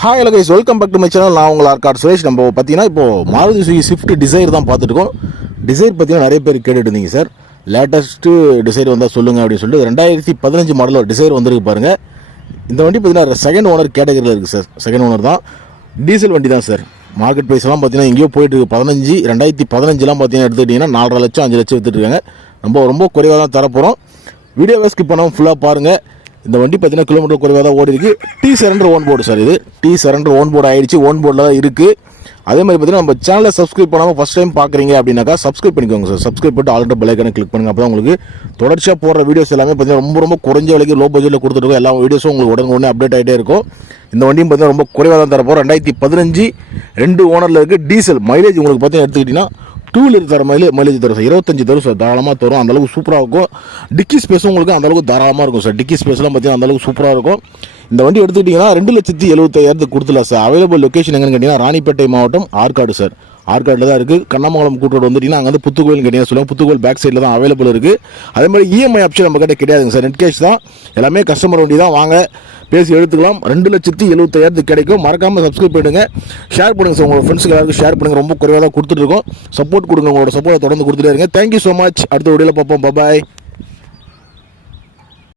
Hi hello guys, welcome back to my channel. நான் உங்கள் ஆர்காட் சுரேஷ். நம்ம பார்த்தீங்கன்னா இப்போ மாருதி சுசுகி ஸ்விஃப்ட் டிசைர் தான் பார்த்துட்டுருக்கோம். டிசைர் பார்த்தீங்கன்னா நிறைய பேர் கேட்டுட்டு இருந்தீங்க சார். லேட்டஸ்ட்டு டிசைர் வந்தால் சொல்லுங்கள் அப்படின்னு சொல்லிட்டு 2015 மாடலில் டிசைர் வந்துருக்கு பாருங்கள். இந்த வண்டி பார்த்தீங்கன்னா செகண்ட் ஓனர் கேட்டகரியில் இருக்குது சார். செகண்ட் ஓனர் தான், டீசல் வண்டி தான் சார். மார்க்கெட் ப்ரைஸ்லாம் பார்த்தீங்கன்னா எங்கேயோ போயிட்டு இருக்குது. 2015 பார்த்தீங்கன்னா எடுத்துக்கிட்டிங்கன்னா 4.5 லட்சம் 5 லட்சம் எடுத்துகிட்டு இருக்காங்க. ரொம்ப குறைவாக தான் தரப்போகிறோம். வீடியோவை ஸ்கிப் பண்ணாமல் ஃபுல்லாக பாருங்கள். இந்த வண்டி பார்த்தீங்கன்னா கிலோமீட்டர் குறைவாக தான் ஓடி இருக்குது. D surrender own board sir. இது டி சரண்டர் ஓன் போர்டு ஆகிடுச்சு. ஓன் போர்டில் தான் இருக்குது. அதே மாதிரி பார்த்தீங்கன்னா நம்ம சேனலை சப்ஸ்கிரைப் பண்ணாமல் ஃபஸ்ட் டைம் பார்க்குறீங்க அப்படின்னாக்கா சப்ஸ்கிரைப் பண்ணிக்கோங்க சார். சப்ஸ்கிரைப் பண்ணிட்டு ஆல்ரெடி பெல் ஐக்கானை கிளிக் பண்ணுங்கள். அப்போ தான் உங்களுக்கு தொடர்ச்சியாக போடுற வீடியோஸ் எல்லாமே பார்த்தீங்கன்னா ரொம்ப குறைஞ்ச விலைக்கு லோ பட்ஜெட்டில் கொடுத்துருக்கோம். எல்லா வீடியோஸும் உங்களுக்கு உடனே அப்டேட் ஆகிட்டே இருக்கும். இந்த வண்டியும் பார்த்தீங்கன்னா ரொம்ப குறைவாக தான் தரப்போம். 2015 2 ஓனரில் இருக்குது. டீசல் மைலேஜ் உங்களுக்கு பார்த்தீங்கன்னா எடுத்துக்கிட்டிங்கன்னா 2 வீலர் தர மைலேஜ் தரும் சார். 25 தரும் சார். தாராளமாக தரும். அந்தளவுக்கு சூப்பராக இருக்கும். டிக்கி ஸ்பேஸும் உங்களுக்கு அந்தளவுக்கு தாராளமாக இருக்கும் சார். டிக்கி ஸ்பேஸ்லாம் பார்த்தீங்கன்னா அந்தளவுக்கு சூப்பராக இருக்கும். இந்த வண்டி எடுத்துக்கிட்டிங்கன்னா 2,75,000 கொடுத்துலாம் சார். அவைலபிள் லொக்கேஷன் எங்கன்னு கேட்டிங்கன்னா ராணிப்பேட்டை மாவட்டம் ஆற்காடு சார். ஆற்காட்டில் தான் இருக்குது. கண்ணமங்கலம் கூட்டோடு வந்துட்டிங்கன்னா அங்கே வந்து புத்துக்கோயில் கேட்டிங்கன்னா சொல்லுவாங்க. புத்துக்கோயில் பேக் சைடில் தான் அவைலபிள் இருக்குது. அதே மாதிரி இஎம்ஐ ஆப்ஷன் நம்ம கிட்ட கிடையாதுங்க சார். நெட் கேஷ் தான். எல்லாமே கஸ்டமர் வண்டி தான். வாங்க பேசி எடுத்துக்கலாம். 2,70,000 கிடைக்கும். மறக்காமல் சப்ஸ்கிரைப் பண்ணுங்க, ஷேர் பண்ணுங்கள் சார். உங்களோட ஃப்ரெண்ட்ஸுக்கு எல்லாருக்கும் ஷேர் பண்ணுங்கள். ரொம்ப குறைவாக தான் கொடுத்துட்ருக்கோம். சப்போர்ட் கொடுங்க. உங்களோட சப்போர்ட்டை தொடர்ந்து கொடுத்துட்டே இருங்க. Thank you so much. அடுத்த வீடியோவில் பார்ப்போம். பாய்.